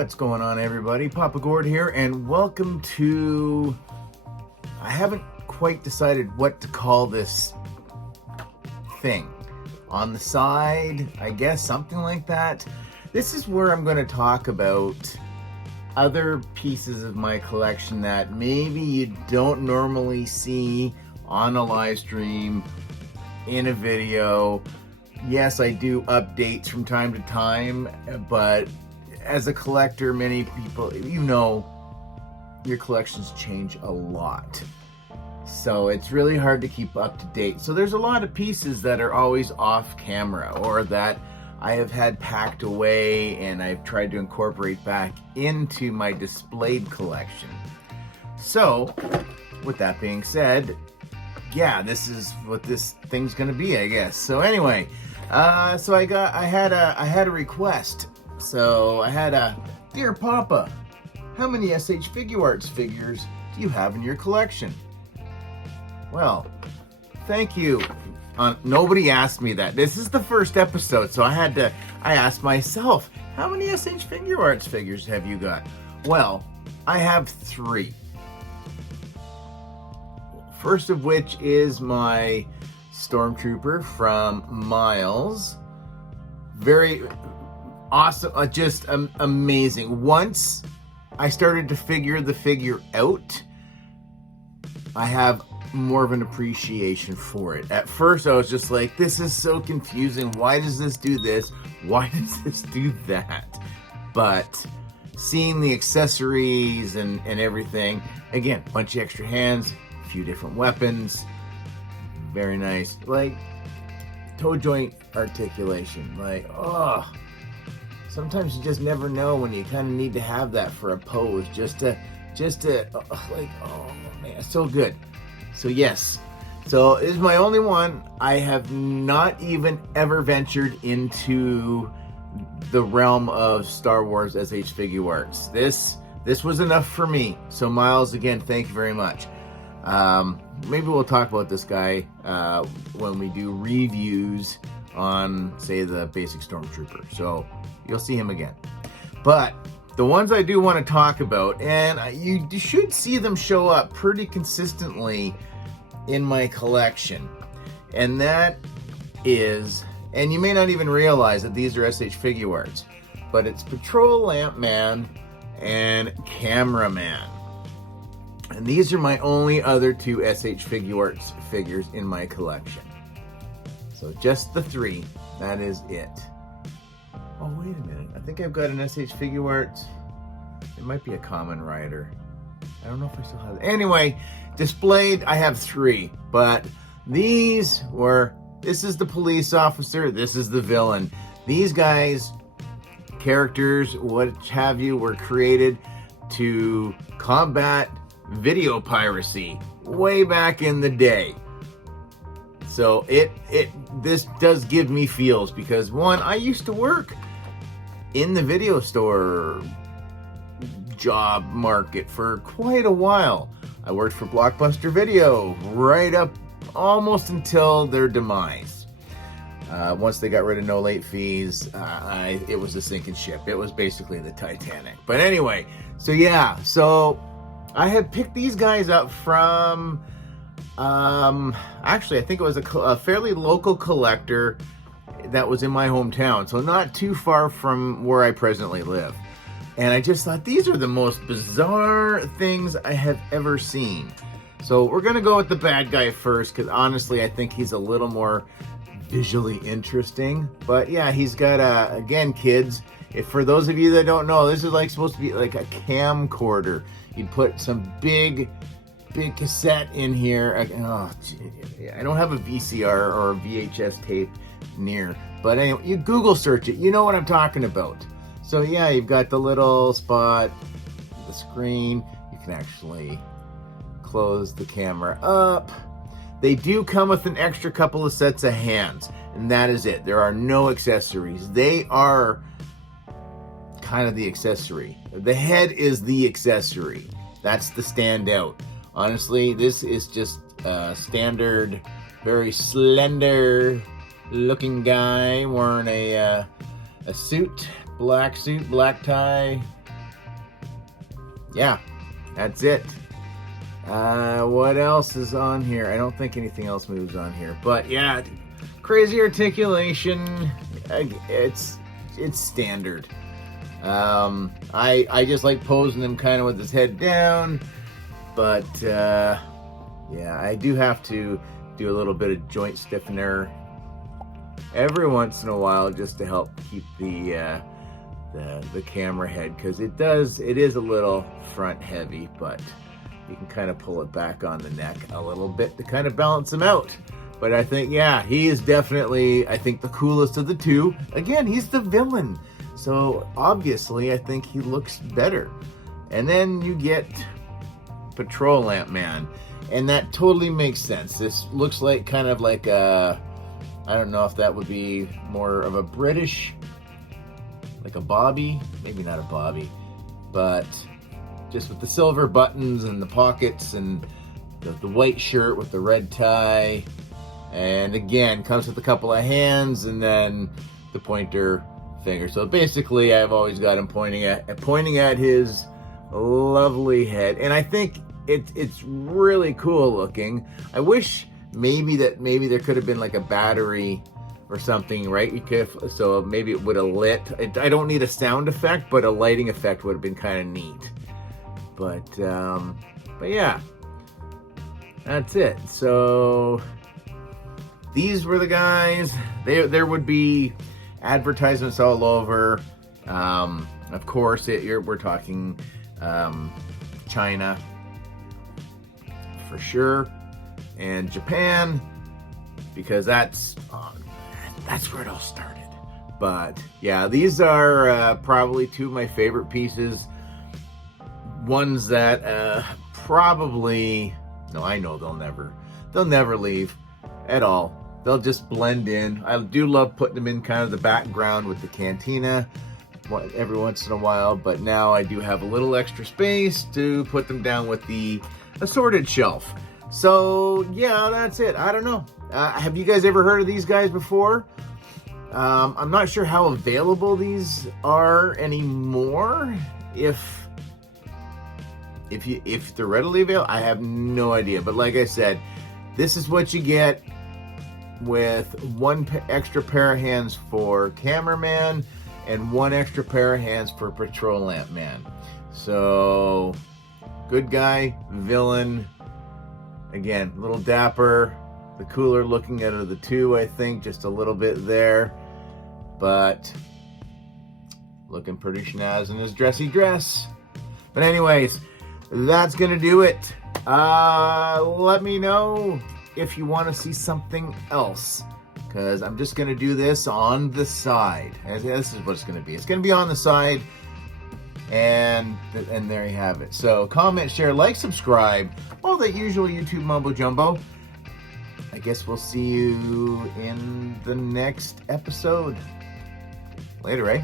What's going on, everybody? Papa Gord here, and welcome to... I haven't quite decided what to call this thing. On the side, I guess, something like that. This is where I'm going to talk about other pieces of my collection that maybe you don't normally see on a live stream, in a video. Yes, I do updates from time to time, but as a collector, many people, you know, your collections change a lot. So it's really hard to keep up to date. So there's a lot of pieces that are always off camera or that I have had packed away and I've tried to incorporate back into my displayed collection. So with that being said, yeah, this is what this thing's gonna be, I guess. So anyway, I had a request. So I had a, "Dear Papa, how many SH Figuarts figures do you have in your collection?" Well, thank you. Nobody asked me that. This is the first episode, so I asked myself, how many SH Figuarts figures have you got? Well, I have 3. First of which is my Stormtrooper from Miles. Very awesome, just amazing. Once I started to figure the figure out, I have more of an appreciation for it. At first I was just like, this is so confusing. Why does this do this? Why does this do that? But seeing the accessories and everything, again, bunch of extra hands, a few different weapons, very nice. Like, toe joint articulation, like, oh, sometimes you just never know when you kind of need to have that for a pose, just to like, oh man, so good. So yes, so this is my only one. I have not even ever ventured into the realm of Star Wars SH Figuarts. This was enough for me. So Miles, again, thank you very much. Maybe we'll talk about this guy when we do reviews on, say, the basic Stormtrooper. So you'll see him again. But the ones I do want to talk about, and you should see them show up pretty consistently in my collection, and that is, and you may not even realize that these are SH Figuarts, but it's Patrol Lampman and Cameraman. And these are my only other 2 SH Figuarts figures in my collection. So just the 3, that is it. Oh, wait a minute. I think I've got an SH Figuarts. It might be a Common Rider. I don't know if I still have it. Anyway, displayed, I have 3. But these were, this is the police officer, this is the villain. These guys, characters, what have you, were created to combat video piracy way back in the day. So this does give me feels because, one, I used to work in the video store job market for quite a while. I worked for Blockbuster Video right up almost until their demise. Once they got rid of no late fees, it was a sinking ship. It was basically the Titanic. But anyway, so yeah, so I had picked these guys up from, actually I think it was a fairly local collector that was in my hometown, so not too far from where I presently live. And I just thought, these are the most bizarre things I have ever seen. So we're gonna go with the bad guy first, because honestly I think he's a little more visually interesting. But yeah, he's got again, kids, if for those of you that don't know, this is like supposed to be like a camcorder. You'd put some big cassette in here. Oh, I don't have a VCR or a VHS tape near, but anyway, you Google search it, you know what I'm talking about. So yeah, you've got the little spot, the screen, you can actually close the camera up. They do come with an extra couple of sets of hands, and that is it. There are no accessories. They are kind of the accessory. The head is the accessory. That's the standout. Honestly, this is just a standard, very slender looking guy wearing a suit, black tie, yeah, that's it. What else is on here? I don't think anything else moves on here. But yeah, crazy articulation. It's standard. I just like posing him kind of with his head down. But yeah, I do have to do a little bit of joint stiffener every once in a while just to help keep the camera head, because it is a little front heavy, but you can kind of pull it back on the neck a little bit to kind of balance him out. But I think, yeah, he is definitely, I think, the coolest of the two. Again, he's the villain, so obviously I think he looks better. And then you get Patrol Lamp Man, and that totally makes sense. This looks like kind of like a, I don't know if that would be more of a British, like a bobby, maybe not a bobby, but just with the silver buttons and the pockets and the white shirt with the red tie. And again, comes with a couple of hands and then the pointer finger. So basically, I've always got him pointing at his lovely head. And I think it's really cool looking. I wish maybe there could have been like a battery or something, right? So maybe it would have lit. I don't need a sound effect, but a lighting effect would have been kind of neat. But yeah, that's it. So these were the guys. There would be advertisements all over. Of course, we're talking China for sure, and Japan, because that's where it all started. But yeah, these are probably two of my favorite pieces. Ones that probably, no, I know they'll never leave at all. They'll just blend in. I do love putting them in kind of the background with the cantina every once in a while, but now I do have a little extra space to put them down with the assorted shelf. So yeah, that's it. I don't know. Have you guys ever heard of these guys before? I'm not sure how available these are anymore. If they're readily available, I have no idea. But like I said, this is what you get with one extra pair of hands for cameraman and one extra pair of hands for Patrol Lamp Man. So, good guy, villain. Again, a little dapper. The cooler looking out of the two, I think, just a little bit there. But looking pretty schnaz in his dressy dress. But anyways, that's gonna do it. Let me know if you want to see something else, because I'm just gonna do this on the side. And this is what it's gonna be. It's gonna be on the side, and there you have it. So comment, share, like, subscribe, all that usual YouTube mumbo jumbo. I guess we'll see you in the next episode. Later, eh?